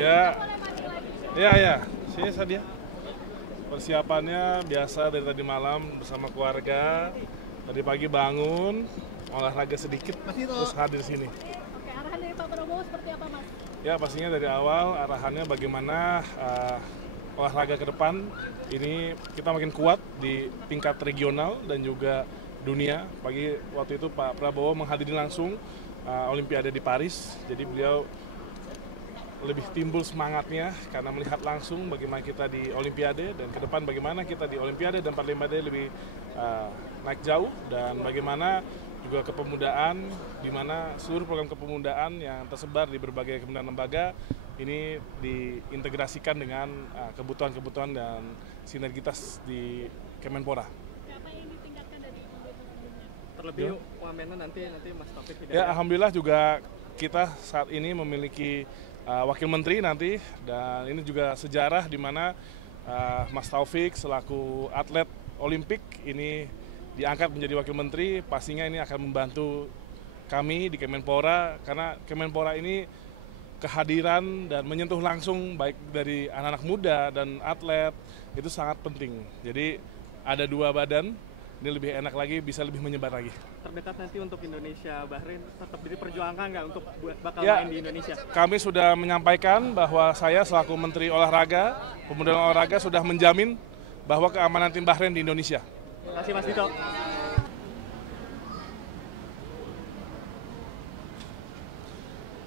Ya, ya. Sini Sadia. Persiapannya biasa dari tadi malam bersama keluarga. Tadi pagi bangun, olahraga sedikit, terus hadir sini. Oke, arahan dari Pak Prabowo seperti apa, Mas? Ya, pastinya dari awal arahannya bagaimana olahraga ke depan ini kita makin kuat di tingkat regional dan juga dunia. Pagi waktu itu Pak Prabowo menghadiri langsung Olimpiade di Paris, jadi beliau lebih timbul semangatnya karena melihat langsung bagaimana kita di Olimpiade dan ke depan bagaimana kita di Olimpiade dan Paralimpiade lebih naik jauh, dan bagaimana juga kepemudaan, di mana seluruh program kepemudaan yang tersebar di berbagai kementerian lembaga ini diintegrasikan dengan kebutuhan-kebutuhan dan sinergitas di Kemenpora. Apa yang ditingkatkan dari sebelumnya? Terlebih wamennya nanti Mas Taufik Ya, alhamdulillah juga kita saat ini memiliki wakil menteri nanti, dan ini juga sejarah di mana Mas Taufik selaku atlet Olimpik ini diangkat menjadi wakil menteri. Pastinya ini akan membantu kami di Kemenpora, karena Kemenpora ini kehadiran dan menyentuh langsung baik dari anak-anak muda dan atlet itu sangat penting. Jadi ada dua badan, ini lebih enak lagi, bisa lebih menyebar lagi. Terdekat nanti untuk Indonesia Bahrain tetap diperjuangkan nggak untuk bakal Ya, main di Indonesia? kami sudah menyampaikan bahwa saya selaku Menteri Olahraga, Pemuda dan Olahraga sudah menjamin bahwa keamanan tim Bahrain di Indonesia. Terima kasih Mas Dito.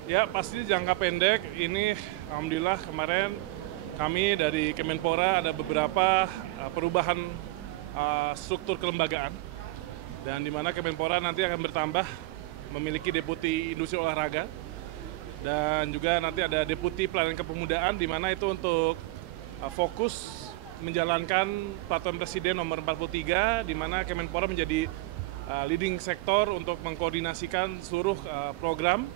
Ya, pasti jangka pendek ini alhamdulillah kemarin kami dari Kemenpora ada beberapa perubahan struktur kelembagaan, dan di mana Kemenpora nanti akan bertambah memiliki Deputi Industri Olahraga, dan juga nanti ada Deputi Pelayanan Kepemudaan, di mana itu untuk fokus menjalankan Peraturan Presiden nomor 43, di mana Kemenpora menjadi leading sektor untuk mengkoordinasikan seluruh program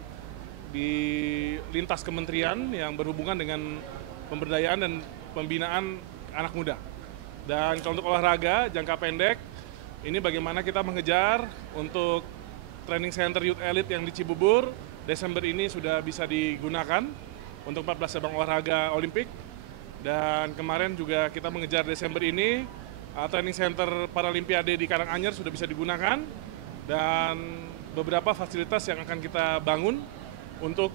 di lintas kementerian yang berhubungan dengan pemberdayaan dan pembinaan anak muda. Dan kalau untuk olahraga jangka pendek, ini bagaimana kita mengejar untuk training center Youth Elite yang di Cibubur, Desember ini sudah bisa digunakan untuk 14 cabang olahraga Olimpik. Dan kemarin juga kita mengejar Desember ini, training center Paralimpiade di Karanganyar sudah bisa digunakan, dan beberapa fasilitas yang akan kita bangun untuk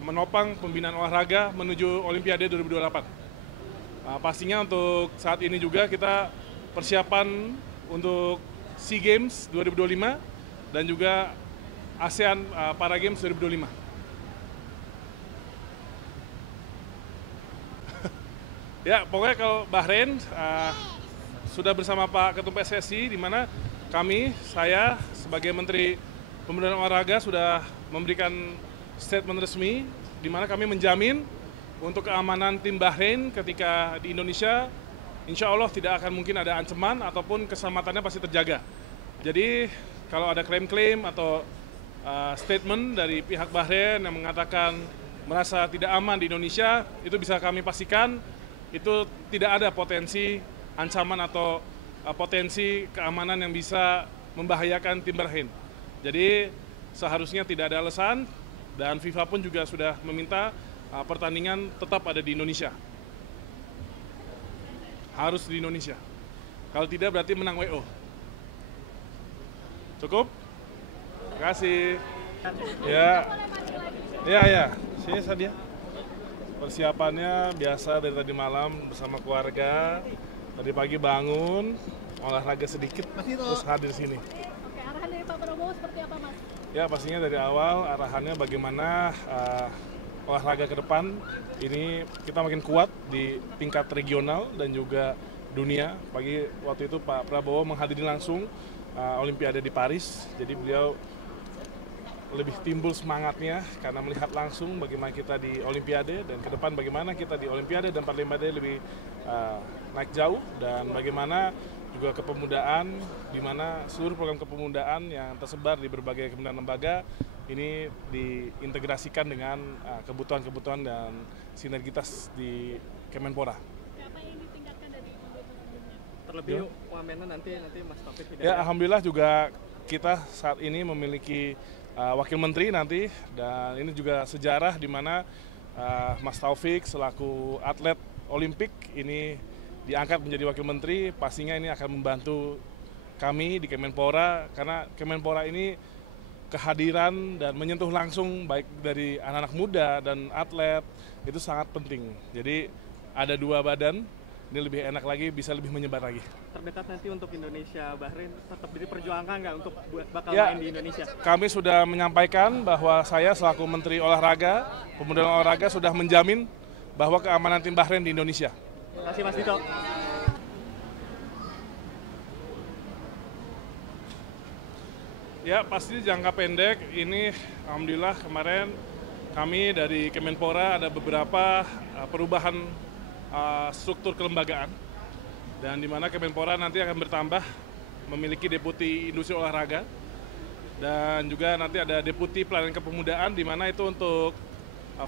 menopang pembinaan olahraga menuju Olimpiade 2028. Pastinya untuk saat ini juga kita persiapan untuk SEA Games 2025 dan juga ASEAN Para Games 2025. Ya, pokoknya kalau Bahrain sudah bersama Pak Ketum PSSI, di mana saya sebagai Menteri Pemuda dan Olahraga sudah memberikan statement resmi, di mana kami menjamin untuk keamanan tim Bahrain ketika di Indonesia, insya Allah tidak akan mungkin ada ancaman ataupun keselamatannya pasti terjaga. Jadi kalau ada klaim-klaim atau statement dari pihak Bahrain yang mengatakan merasa tidak aman di Indonesia, itu bisa kami pastikan itu tidak ada potensi ancaman atau potensi keamanan yang bisa membahayakan tim Bahrain. Jadi seharusnya tidak ada alasan, dan FIFA pun juga sudah meminta pertandingan tetap ada di Indonesia. Harus di Indonesia. Kalau tidak berarti menang WO. Cukup? Terima kasih. Ya. Sini Sadia. Persiapannya biasa dari tadi malam bersama keluarga. Tadi pagi bangun, olahraga sedikit, terus hadir sini. Oke, arahan dari Pak Prabowo seperti apa, Mas? Ya, pastinya dari awal arahannya bagaimana olahraga ke depan ini kita makin kuat di tingkat regional dan juga dunia. Pagi waktu itu Pak Prabowo menghadiri langsung Olimpiade di Paris, jadi beliau lebih timbul semangatnya karena melihat langsung bagaimana kita di Olimpiade, dan ke depan bagaimana kita di Olimpiade dan Paralimpiade lebih naik jauh, dan bagaimana juga kepemudaan, di mana seluruh program kepemudaan yang tersebar di berbagai kementerian lembaga ini diintegrasikan dengan kebutuhan-kebutuhan dan sinergitas di Kemenpora. Apa yang ditingkatkan dari sebelumnya? Terlebih wamennya nanti Mas Taufik Ya, alhamdulillah juga kita saat ini memiliki wakil menteri nanti, dan ini juga sejarah di mana Mas Taufik selaku atlet Olimpik ini diangkat menjadi wakil menteri, pastinya ini akan membantu kami di Kemenpora karena Kemenpora ini kehadiran dan menyentuh langsung baik dari anak-anak muda dan atlet itu sangat penting. Jadi ada dua badan, ini lebih enak lagi, bisa lebih menyebar lagi. Terdekat nanti untuk Indonesia Bahrain tetap diperjuangkan nggak untuk bakal Ya, main di Indonesia? kami sudah menyampaikan bahwa saya selaku Menteri Olahraga, Pemuda dan Olahraga sudah menjamin bahwa keamanan tim Bahrain di Indonesia. Terima kasih Mas Dito. Ya, pasti jangka pendek ini alhamdulillah kemarin kami dari Kemenpora ada beberapa perubahan struktur kelembagaan dan di mana Kemenpora nanti akan bertambah memiliki deputi industri olahraga dan juga nanti ada deputi pelayanan kepemudaan di mana itu untuk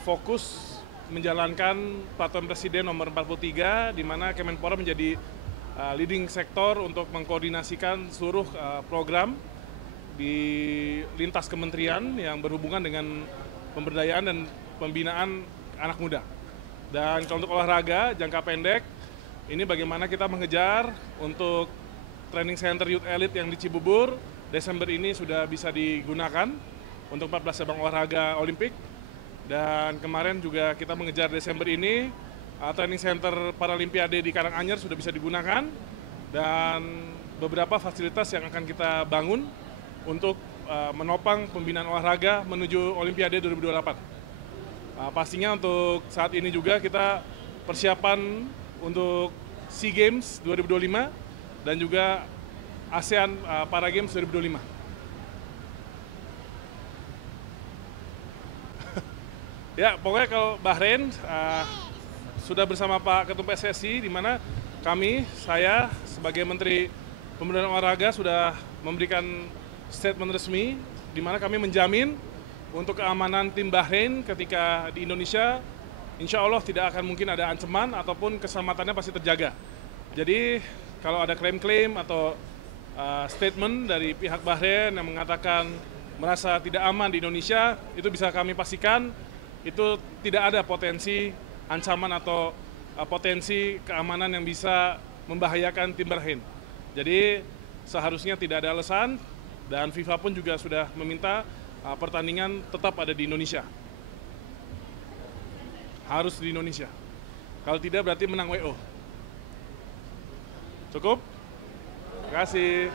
fokus menjalankan peraturan Presiden nomor 43 di mana Kemenpora menjadi leading sektor untuk mengkoordinasikan seluruh program di lintas kementerian yang berhubungan dengan pemberdayaan dan pembinaan anak muda. Dan kalau untuk olahraga jangka pendek, ini bagaimana kita mengejar untuk training center Youth Elite yang di Cibubur, Desember ini sudah bisa digunakan untuk 14 cabang olahraga Olimpik. Dan kemarin juga kita mengejar Desember ini, training center Paralimpiade di Karanganyar sudah bisa digunakan, dan beberapa fasilitas yang akan kita bangun untuk menopang pembinaan olahraga menuju Olimpiade 2028. Pastinya untuk saat ini juga kita persiapan untuk SEA Games 2025 dan juga ASEAN Para Games 2025. Ya, pokoknya kalau Bahrain sudah bersama Pak Ketum PSSI, di mana kami, saya sebagai Menteri Pemuda dan Olahraga sudah memberikan statement resmi di mana kami menjamin untuk keamanan tim Bahrain ketika di Indonesia, insya Allah tidak akan mungkin ada ancaman ataupun keselamatannya pasti terjaga. Jadi kalau ada klaim-klaim atau statement dari pihak Bahrain yang mengatakan merasa tidak aman di Indonesia, itu bisa kami pastikan itu tidak ada potensi ancaman atau potensi keamanan yang bisa membahayakan tim Bahrain. Jadi seharusnya tidak ada alasan. Dan FIFA pun juga sudah meminta pertandingan tetap ada di Indonesia. Harus di Indonesia. Kalau tidak berarti menang WO. Cukup? Terima kasih.